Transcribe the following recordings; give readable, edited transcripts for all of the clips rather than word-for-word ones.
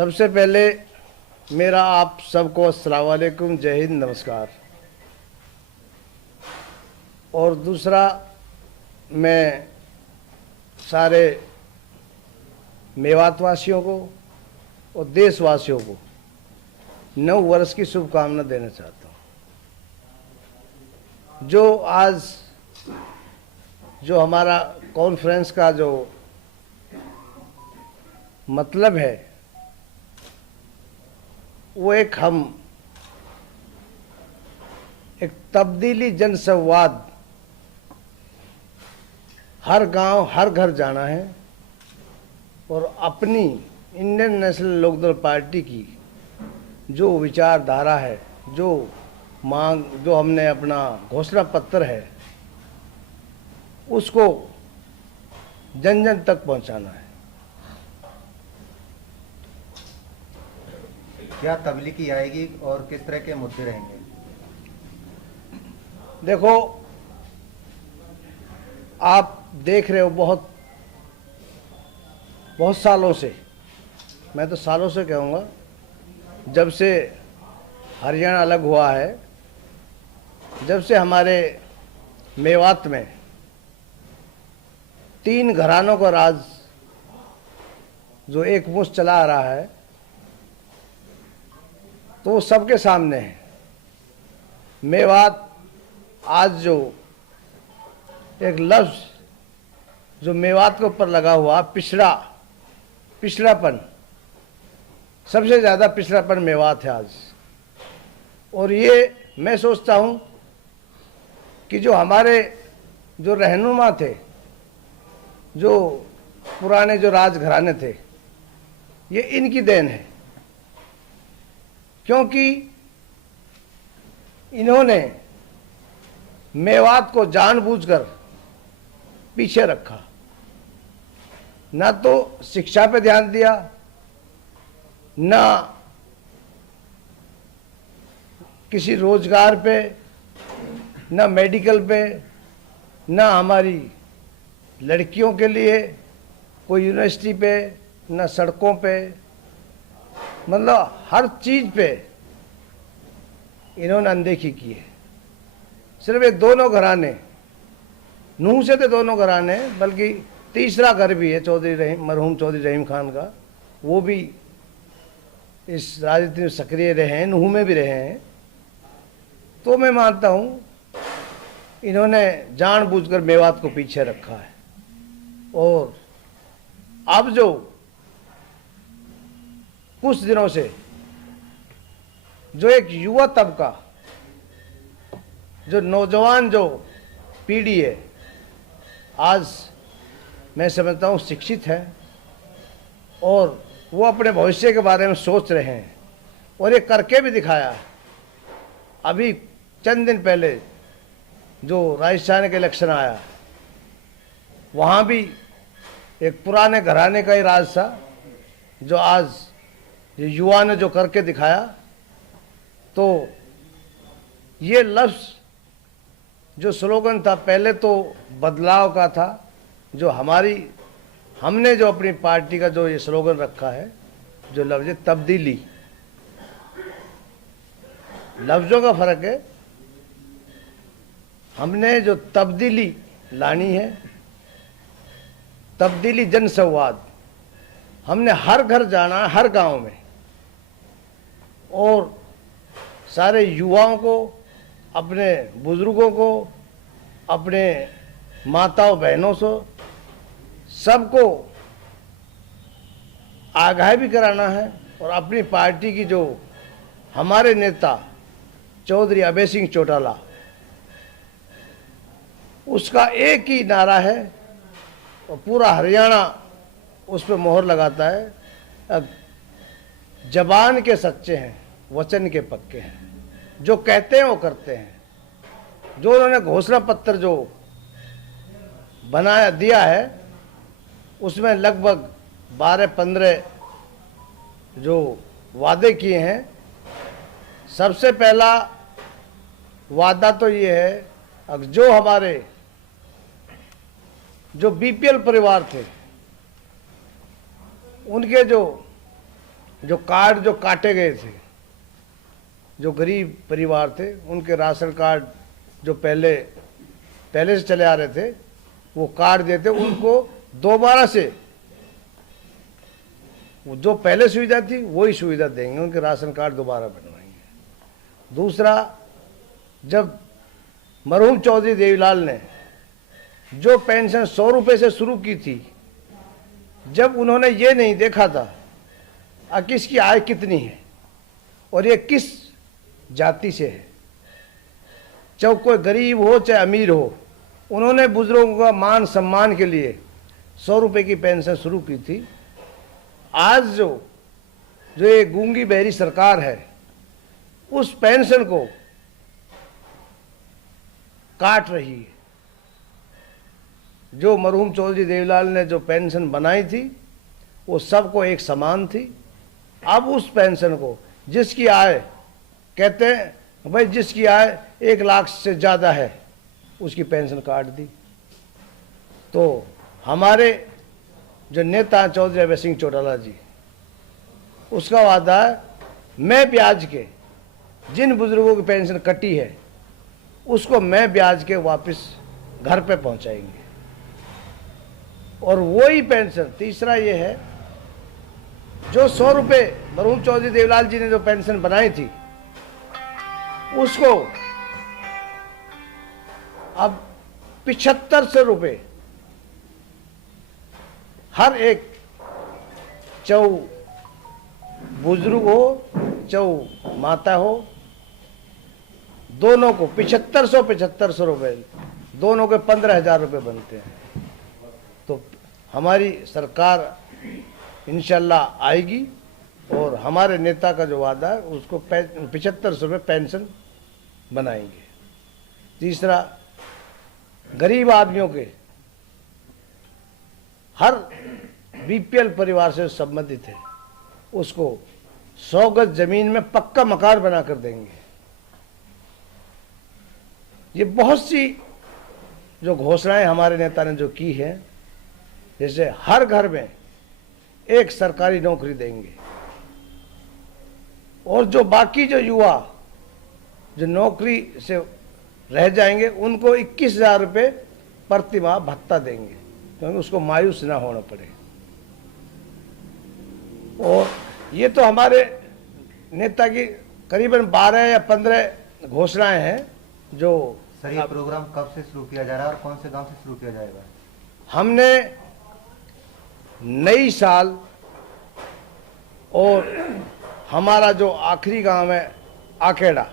सबसे पहले मेरा आप सबको अस्सलाम वालेकुम, जय हिंद, नमस्कार। और दूसरा, मैं सारे मेवातवासियों को और देशवासियों को नव वर्ष की शुभकामना देना चाहता हूँ। जो हमारा कॉन्फ्रेंस का जो मतलब है वो एक तब्दीली जनसंवाद, हर गांव हर घर जाना है और अपनी इंडियन नेशनल लोकदल पार्टी की जो विचारधारा है, जो मांग, जो हमने अपना घोषणा पत्र है, उसको जन जन तक पहुंचाना है। क्या तब्लीगी आएगी और किस तरह के मुद्दे रहेंगे? देखो, आप देख रहे हो बहुत सालों से, मैं तो सालों से कहूँगा, जब से हरियाणा अलग हुआ है, जब से हमारे मेवात में 3 घरानों का राज जो एक मुश्त चला आ रहा है, तो वो सबके सामने है। मेवात आज जो एक लफ्ज़ जो मेवात के ऊपर लगा हुआ पिछड़ापन, सबसे ज़्यादा पिछड़ापन मेवात है आज। और ये मैं सोचता हूँ कि जो हमारे जो रहनुमा थे, जो पुराने जो राजघराने थे, ये इनकी देन है, क्योंकि इन्होंने मेवात को जानबूझकर पीछे रखा। ना तो शिक्षा पे ध्यान दिया, ना किसी रोजगार पे, ना मेडिकल पे, ना हमारी लड़कियों के लिए कोई यूनिवर्सिटी पे, ना सड़कों पे, मतलब हर चीज़ पे इन्होंने अनदेखी की है। सिर्फ ये दोनों घराने, नूह से तो दोनों घराने, बल्कि तीसरा घर भी है मरहूम चौधरी रहीम खान का, वो भी इस राजनीति में सक्रिय रहे हैं, नूह में भी रहे हैं। तो मैं मानता हूँ इन्होंने जानबूझकर मेवात को पीछे रखा है। और अब जो कुछ दिनों से जो एक युवा तबका, जो नौजवान जो पीढ़ी है, आज मैं समझता हूँ शिक्षित है और वो अपने भविष्य के बारे में सोच रहे हैं और ये करके भी दिखाया। अभी चंद दिन पहले जो राजस्थान का इलेक्शन आया, वहाँ भी एक पुराने घराने का ही राज था, जो आज ये युवा ने जो करके दिखाया। तो ये लफ्ज़ जो स्लोगन था, पहले तो बदलाव का था, जो हमने जो अपनी पार्टी का जो ये स्लोगन रखा है, जो लफ्ज़ है तब्दीली, लफ्ज़ों का फ़र्क है। हमने जो तब्दीली लानी है, तब्दीली जनसंवाद, हमने हर घर जाना, हर गांव में, और सारे युवाओं को, अपने बुजुर्गों को, अपने माताओं बहनों से, सबको आगाह भी कराना है। और अपनी पार्टी की जो हमारे नेता चौधरी अभय सिंह चौटाला, उसका एक ही नारा है और पूरा हरियाणा उस पर मोहर लगाता है, जबान के सच्चे हैं, वचन के पक्के हैं, जो कहते हैं वो करते हैं। जो उन्होंने घोषणा पत्र जो बनाया दिया है, उसमें लगभग 12-15 जो वादे किए हैं। सबसे पहला वादा तो ये है, जो हमारे जो बीपीएल परिवार थे, उनके जो जो कार्ड जो काटे गए थे, जो गरीब परिवार थे उनके राशन कार्ड जो पहले से चले आ रहे थे, वो कार्ड देते उनको दोबारा से जो पहले सुविधा थी वही सुविधा देंगे, उनके राशन कार्ड दोबारा बनवाएंगे। दूसरा, जब मरहूम चौधरी देवीलाल ने जो पेंशन 100 रुपये से शुरू की थी, जब उन्होंने ये नहीं देखा था कि इसकी आय कितनी है और ये किस जाति से है, चाहे कोई गरीब हो चाहे अमीर हो, उन्होंने बुजुर्गों का मान सम्मान के लिए 100 रुपये की पेंशन शुरू की थी। आज जो ये गूंगी बहरी सरकार है, उस पेंशन को काट रही है। जो मरहूम चौधरी देवीलाल ने जो पेंशन बनाई थी वो सबको एक समान थी। अब उस पेंशन को जिसकी आय, कहते हैं भाई जिसकी आय 1 लाख से ज़्यादा है उसकी पेंशन काट दी। तो हमारे जो नेता चौधरी अभय सिंह चौटाला जी, उसका वादा है मैं ब्याज के जिन बुजुर्गों की पेंशन कटी है उसको मैं ब्याज के वापस घर पे पहुंचाएंगे। और वही पेंशन, तीसरा ये है, जो 100 रुपये मरहूम चौधरी देवीलाल जी ने जो पेंशन बनाई थी उसको अब 7500 रुपये हर एक, चाहे बुजुर्ग हो चाहे माता हो, दोनों को 7500 रुपये, दोनों के 15,000 रुपये बनते हैं। तो हमारी सरकार इंशाल्लाह आएगी और हमारे नेता का जो वादा है उसको 7500 रुपये पेंशन बनाएंगे। तीसरा, गरीब आदमियों के हर बीपीएल परिवार से संबंधित है उसको 100 गज जमीन में पक्का मकान बनाकर देंगे। ये बहुत सी जो घोषणाएं हमारे नेता ने जो की है, जैसे हर घर में एक सरकारी नौकरी देंगे और जो बाकी जो युवा जो नौकरी से रह जाएंगे उनको 21,000 रुपये प्रति माह भत्ता देंगे, क्योंकि उसको मायूस ना होना पड़े। और ये तो हमारे नेता की करीबन 12 या 15 घोषणाएं हैं। जो सर, ये प्रोग्राम कब से शुरू किया जा रहा है और कौन से गांव से शुरू किया जाएगा? हमने नई साल और हमारा जो आखिरी गांव है आकेड़ा,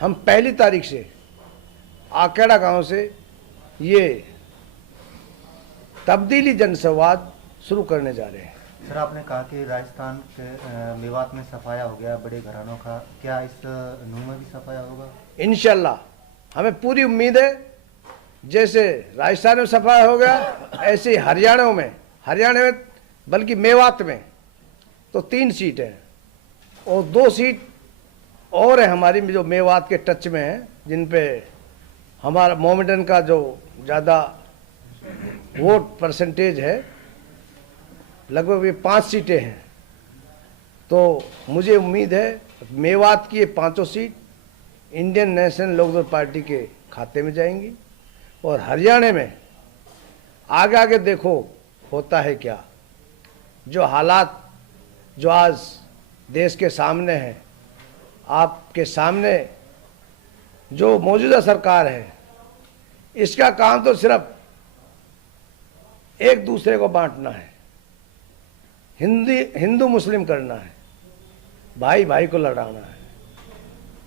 हम 1 तारीख से आकेड़ा गांव से ये तब्दीली जनसंवाद शुरू करने जा रहे हैं। सर, आपने कहा कि राजस्थान के मेवात में सफाया हो गया बड़े घरानों का, क्या इस नूह में भी सफाया होगा? इंशाल्लाह हमें पूरी उम्मीद है, जैसे राजस्थान में सफाया हो गया ऐसे ही हरियाणा में बल्कि मेवात में तो 3 सीट है और 2 सीट और है हमारी जो मेवात के टच में है, जिन पे हमारा मोमेडन का जो ज़्यादा वोट परसेंटेज है, लगभग ये 5 सीटें हैं। तो मुझे उम्मीद है मेवात की ये 5 seat Indian National Lokdal party के खाते में जाएंगी। और हरियाणा में आगे देखो होता है क्या। जो हालात जो आज देश के सामने हैं, आपके सामने जो मौजूदा सरकार है, इसका काम तो सिर्फ एक दूसरे को बांटना है, हिंदू मुस्लिम करना है, भाई भाई को लड़ाना है,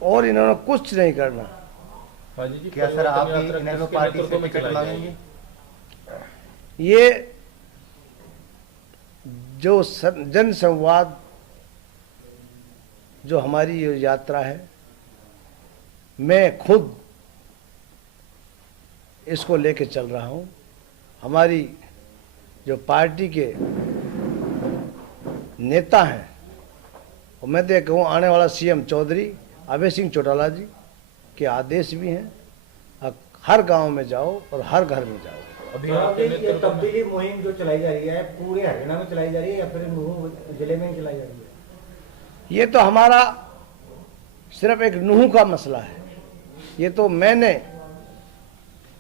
और इन्होंने कुछ नहीं करना। क्या सर आप भी इनेलो पार्टी से टिकट मांगेंगे? ये जो जन संवाद जो हमारी ये यात्रा है, मैं खुद इसको लेके चल रहा हूँ। हमारी जो पार्टी के नेता हैं, और मैं तो कहूँ आने वाला सीएम चौधरी अभय सिंह चौटाला जी के आदेश भी हैं, हर गांव में जाओ और हर घर में जाओ। अभियान के ये नेतृत्व में। तब्दीली मुहिम जो चलाई जा रही है पूरे हरियाणा में चलाई जा रही है या फिर नूह जिले में ही चलाई जा रही है? ये तो हमारा सिर्फ एक नूह का मसला है। ये तो मैंने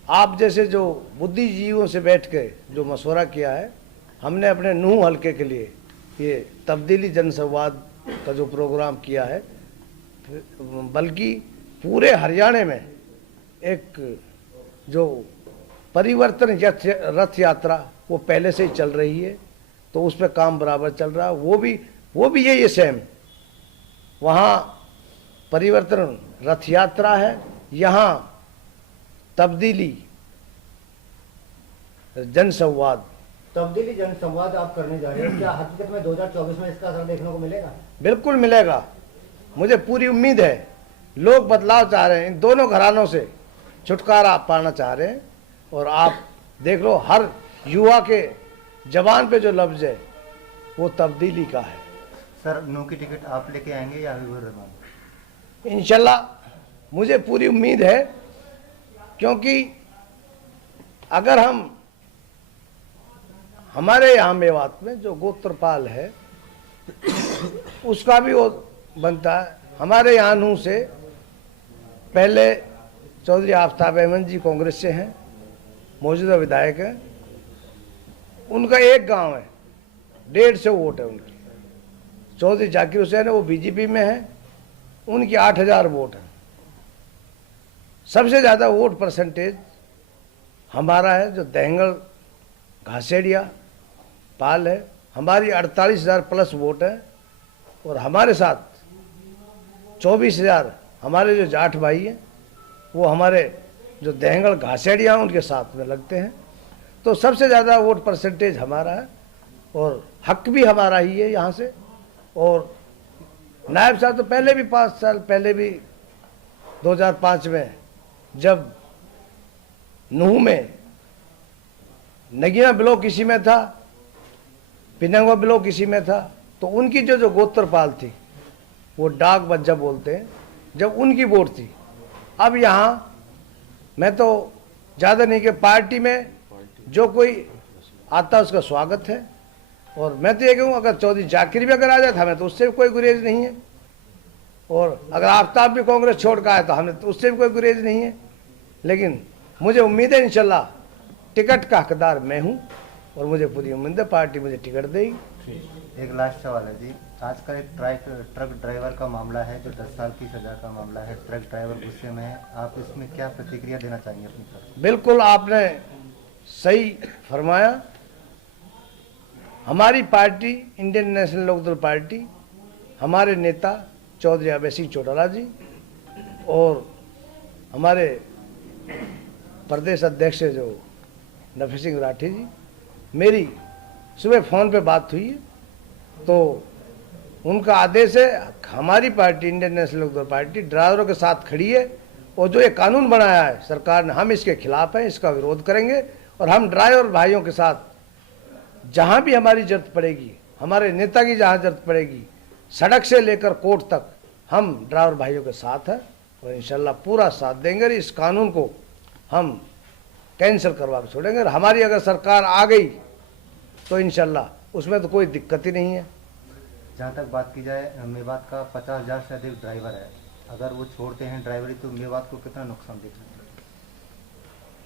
आप जैसे जो बुद्धिजीवियों से बैठ के जो मशवरा किया है, हमने अपने नूह हलके के लिए ये तब्दीली जनसंवाद का जो प्रोग्राम किया है, बल्कि पूरे हरियाणा में एक जो परिवर्तन रथ यात्रा वो पहले से ही चल रही है, तो उस पर काम बराबर चल रहा है। वो भी यही सेम, वहाँ परिवर्तन रथ यात्रा है, यहाँ तब्दीली जनसंवाद। तब्दीली जनसंवाद आप करने जा रहे हैं, क्या हकीकत में 2024 में इसका असर देखने को मिलेगा? बिल्कुल मिलेगा, मुझे पूरी उम्मीद है। लोग बदलाव चाह रहे हैं, इन दोनों घरानों से छुटकारा पाना चाह रहे हैं। और आप देख लो, हर युवा के जबान पे जो लफ्ज है वो तब्दीली का है। सर, नू की टिकट आप लेके आएंगे या हबीबुर रहमान? इंशाल्लाह मुझे पूरी उम्मीद है, क्योंकि अगर हमारे यहाँ मेवात में जो गोत्रपाल है उसका भी वो बनता है। हमारे यहाँ नूह से पहले चौधरी आफ्ताब अहमद जी कांग्रेस से हैं, मौजूदा विधायक हैं। उनका एक गांव है, 150 वोट है उनकी। चौधरी जाकिर हुसैन है, वो बीजेपी में है, उनकी 8000 वोट है। सबसे ज़्यादा वोट परसेंटेज हमारा है, जो दहंगल घासेड़िया पाल है, हमारी 48,000 प्लस वोट है। और हमारे साथ 24,000 हमारे जो जाट भाई हैं, वो हमारे जो दहंगल घासेड़िया हैं उनके साथ में लगते हैं। तो सबसे ज़्यादा वोट परसेंटेज हमारा है और हक भी हमारा ही है यहाँ से। और नायब साहब तो पहले भी 5 साल पहले भी 2005 में जब नूह में नगीना ब्लॉक इसी में था, पिनंगवा ब्लॉक इसी में था, तो उनकी जो गोत्रपाल थी, वो डाक बज्जा बोलते हैं, जब उनकी वोट थी। अब यहाँ मैं तो ज़्यादा नहीं कि पार्टी में जो कोई आता उसका स्वागत है। और मैं तो ये कहूँ, अगर चौधरी जाकिर भी अगर आ जाता हमें तो उससे भी कोई गुरेज नहीं है। और अगर आफ्ताब भी कांग्रेस छोड़ कर आए तो हमें तो उससे भी कोई गुरेज नहीं है। लेकिन मुझे उम्मीद है इंशाल्लाह टिकट का हकदार मैं हूँ और मुझे पूरी उम्मीद है पार्टी मुझे टिकट देगी। एक लास्ट सवाल है जी, आज का एक ट्रक ड्राइवर का मामला है जो 10 साल की सजा का मामला है। ट्रक ड्राइवर गुस्से में है, आप इसमें क्या प्रतिक्रिया देना चाहेंगे अपनी तरफ? बिल्कुल आपने सही फरमाया। हमारी party Indian National Lokdal party, हमारे नेता चौधरी अभय सिंह चौटाला जी और हमारे प्रदेश अध्यक्ष जो नफी सिंह राठी जी, मेरी सुबह फ़ोन पे बात हुई है, तो उनका आदेश है, हमारी party Indian National Lokdal party ड्राइवरों के साथ खड़ी है। और जो ये कानून बनाया है सरकार ने, हम इसके खिलाफ हैं, इसका विरोध करेंगे। और हम ड्राइवर भाइयों के साथ जहाँ भी हमारी जरूरत पड़ेगी, हमारे नेता की जहाँ जरूरत पड़ेगी, सड़क से लेकर कोर्ट तक, हम ड्राइवर भाइयों के साथ हैं और इंशाल्लाह पूरा साथ देंगे। इस कानून को हम कैंसिल करवा के छोड़ेंगे। और हमारी अगर सरकार आ गई तो इंशाल्लाह उसमें तो कोई दिक्कत ही नहीं है। जहाँ तक बात की जाए, मेवात का 50,000 से अधिक ड्राइवर है, अगर वो छोड़ते हैं ड्राइवरी तो मेवात को कितना नुकसान दिख रहा है?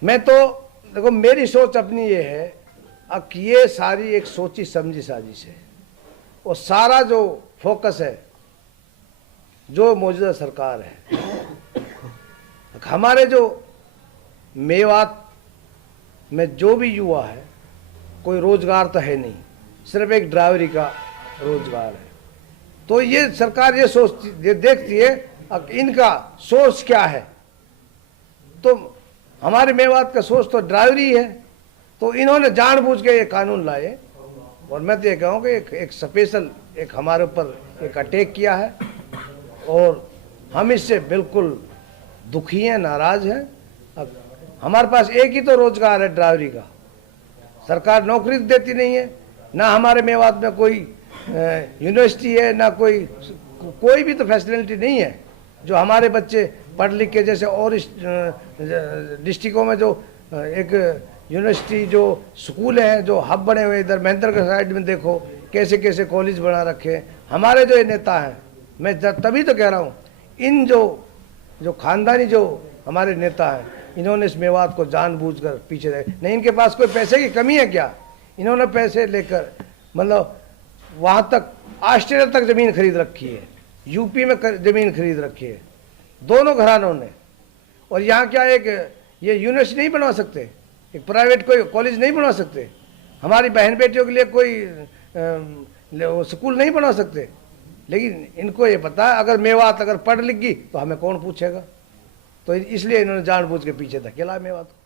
मैं तो देखो, मेरी सोच अपनी ये है अब कि ये सारी एक सोची समझी साजिश है और सारा जो फोकस है जो मौजूदा सरकार है, हमारे जो मेवात में जो भी युवा है, कोई रोजगार तो है नहीं, सिर्फ एक ड्राइवरी का रोजगार है। तो ये सरकार ये सोचती, ये देखती है अब इनका सोच क्या है। तो हमारे मेवात का सोच तो ड्राइवरी है, तो इन्होंने जानबूझ के ये कानून लाए। और मैं तो ये कहूँ कि एक स्पेशल एक हमारे ऊपर एक अटैक किया है और हम इससे बिल्कुल दुखी हैं, नाराज हैं। अब हमारे पास एक ही तो रोजगार है ड्राइवरी का, सरकार नौकरी देती नहीं है, ना हमारे मेवात में कोई यूनिवर्सिटी है, ना कोई भी तो फैसिलिटी नहीं है जो हमारे बच्चे पढ़ लिख के, जैसे और डिस्ट्रिक्टों में जो एक यूनिवर्सिटी जो स्कूल हैं, जो हब बने हुए, इधर महेंद्र के साइड में देखो कैसे कैसे कॉलेज बना रखे हैं। हमारे जो ये नेता हैं, मैं तभी तो कह रहा हूँ, इन जो खानदानी जो हमारे नेता हैं, इन्होंने इस मेवात को जानबूझकर पीछे रहे। नहीं, इनके पास कोई पैसे की कमी है क्या? इन्होंने पैसे लेकर मतलब वहाँ तक ऑस्ट्रेलिया तक ज़मीन खरीद रखी है, यूपी में ज़मीन खरीद रखी है, दोनों घरानों ने। और यहाँ क्या एक ये यूनिवर्सिटी नहीं बनवा सकते, एक प्राइवेट कोई कॉलेज नहीं बनवा सकते, हमारी बहन बेटियों के लिए कोई स्कूल नहीं बनवा सकते? लेकिन इनको ये पता है अगर मेवात अगर पढ़ लिख गई तो हमें कौन पूछेगा। तो इसलिए इन्होंने जानबूझ के पीछे धकेला मेवात को।